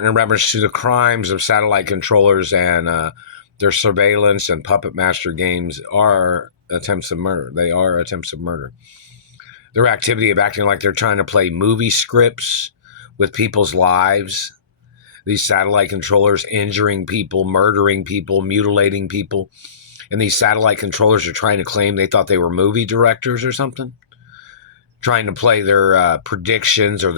in reference to the crimes of satellite controllers and their surveillance and puppet master games are attempts of murder. They are attempts of murder. Their activity of acting like they're trying to play movie scripts with people's lives. These satellite controllers injuring people, murdering people, mutilating people. And these satellite controllers are trying to claim they thought they were movie directors or something. Trying to play their predictions or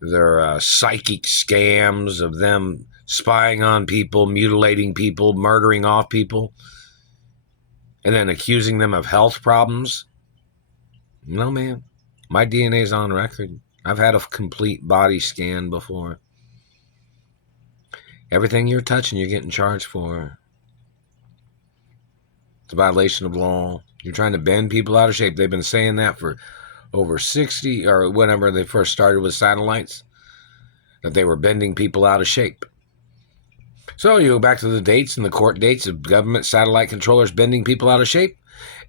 their psychic scams of them spying on people, mutilating people, murdering off people, and then accusing them of health problems. No, man. My DNA's on record. I've had a complete body scan before. Everything you're touching, you're getting charged for. It's a violation of law. You're trying to bend people out of shape. They've been saying that for over 60, or whenever they first started with satellites, that they were bending people out of shape. So you go back to the dates and the court dates of government satellite controllers bending people out of shape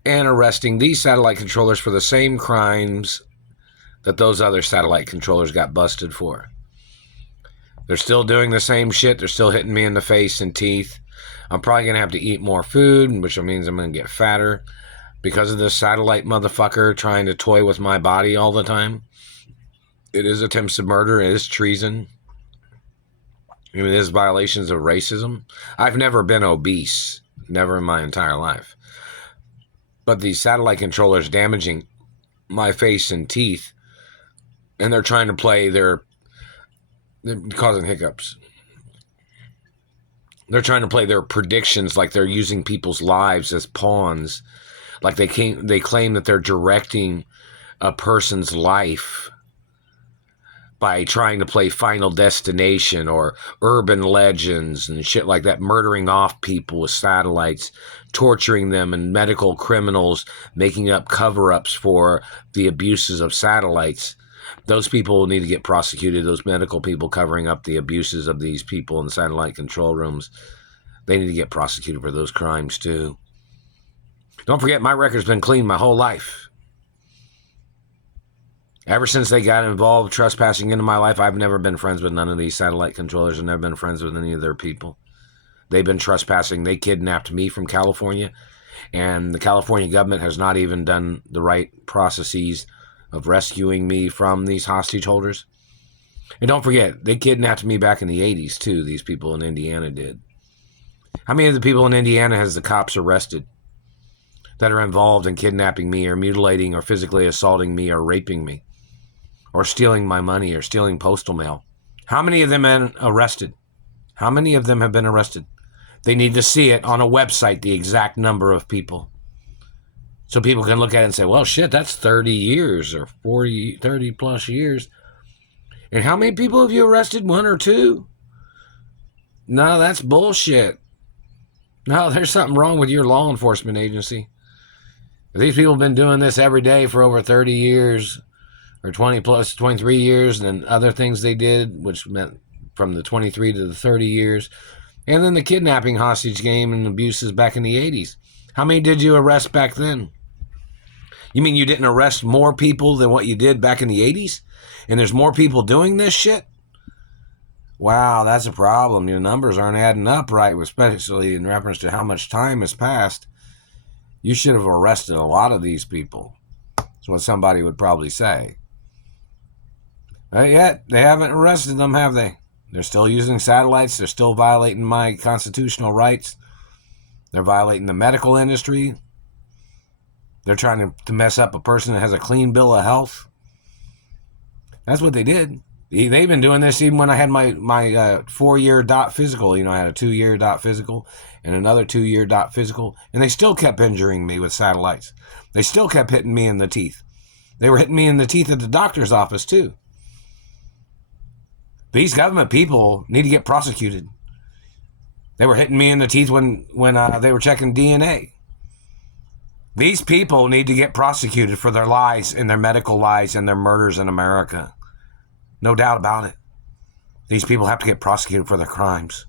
and arresting these satellite controllers for the same crimes that those other satellite controllers got busted for. They're still doing the same shit. They're still hitting me in the face and teeth. I'm probably going to have to eat more food, which means I'm going to get fatter because of this satellite motherfucker trying to toy with my body all the time. It is attempts of murder. It is treason. I mean, it is violations of racism. I've never been obese. Never in my entire life. But these satellite controllers damaging my face and teeth, and they're trying to play they're causing hiccups. They're trying to play their predictions like they're using people's lives as pawns. Like they claim that they're directing a person's life by trying to play Final Destination or urban legends and shit like that, murdering off people with satellites, torturing them, and medical criminals making up cover-ups for the abuses of satellites. Those people need to get prosecuted. Those medical people covering up the abuses of these people in the satellite control rooms, they need to get prosecuted for those crimes too. Don't forget, my record's been clean my whole life. Ever since they got involved trespassing into my life, I've never been friends with none of these satellite controllers. I've never been friends with any of their people. They've been trespassing. They kidnapped me from California, and the California government has not even done the right processes of rescuing me from these hostage holders. And don't forget, they kidnapped me back in the 80s, too. These people in Indiana did. How many of the people in Indiana has the cops arrested that are involved in kidnapping me or mutilating or physically assaulting me or raping me or stealing my money or stealing postal mail? How many of them have been arrested? How many of them have been arrested? They need to see it on a website, the exact number of people. So people can look at it and say, well, shit, that's 30 years or 40, 30 plus years. And how many people have you arrested? 1 or 2? No, that's bullshit. No, there's something wrong with your law enforcement agency. These people have been doing this every day for over 30 years or 20 plus 23 years, and then other things they did, which meant from the 23 to the 30 years. And then the kidnapping, hostage game, and abuses back in the 80s. How many did you arrest back then? You mean you didn't arrest more people than what you did back in the 80s? And there's more people doing this shit? Wow, that's a problem. Your numbers aren't adding up right, especially in reference to how much time has passed. You should have arrested a lot of these people. That's what somebody would probably say. But yet, they haven't arrested them, have they? They're still using satellites. They're still violating my constitutional rights. They're violating the medical industry. They're trying to mess up a person that has a clean bill of health. That's what they did. They've been doing this even when I had my 4-year dot physical. You know, I had a 2-year dot physical and another 2-year dot physical. And they still kept injuring me with satellites. They still kept hitting me in the teeth. They were hitting me in the teeth at the doctor's office, too. These government people need to get prosecuted. They were hitting me in the teeth when they were checking DNA. These people need to get prosecuted for their lies and their medical lies and their murders in America. No doubt about it. These people have to get prosecuted for their crimes.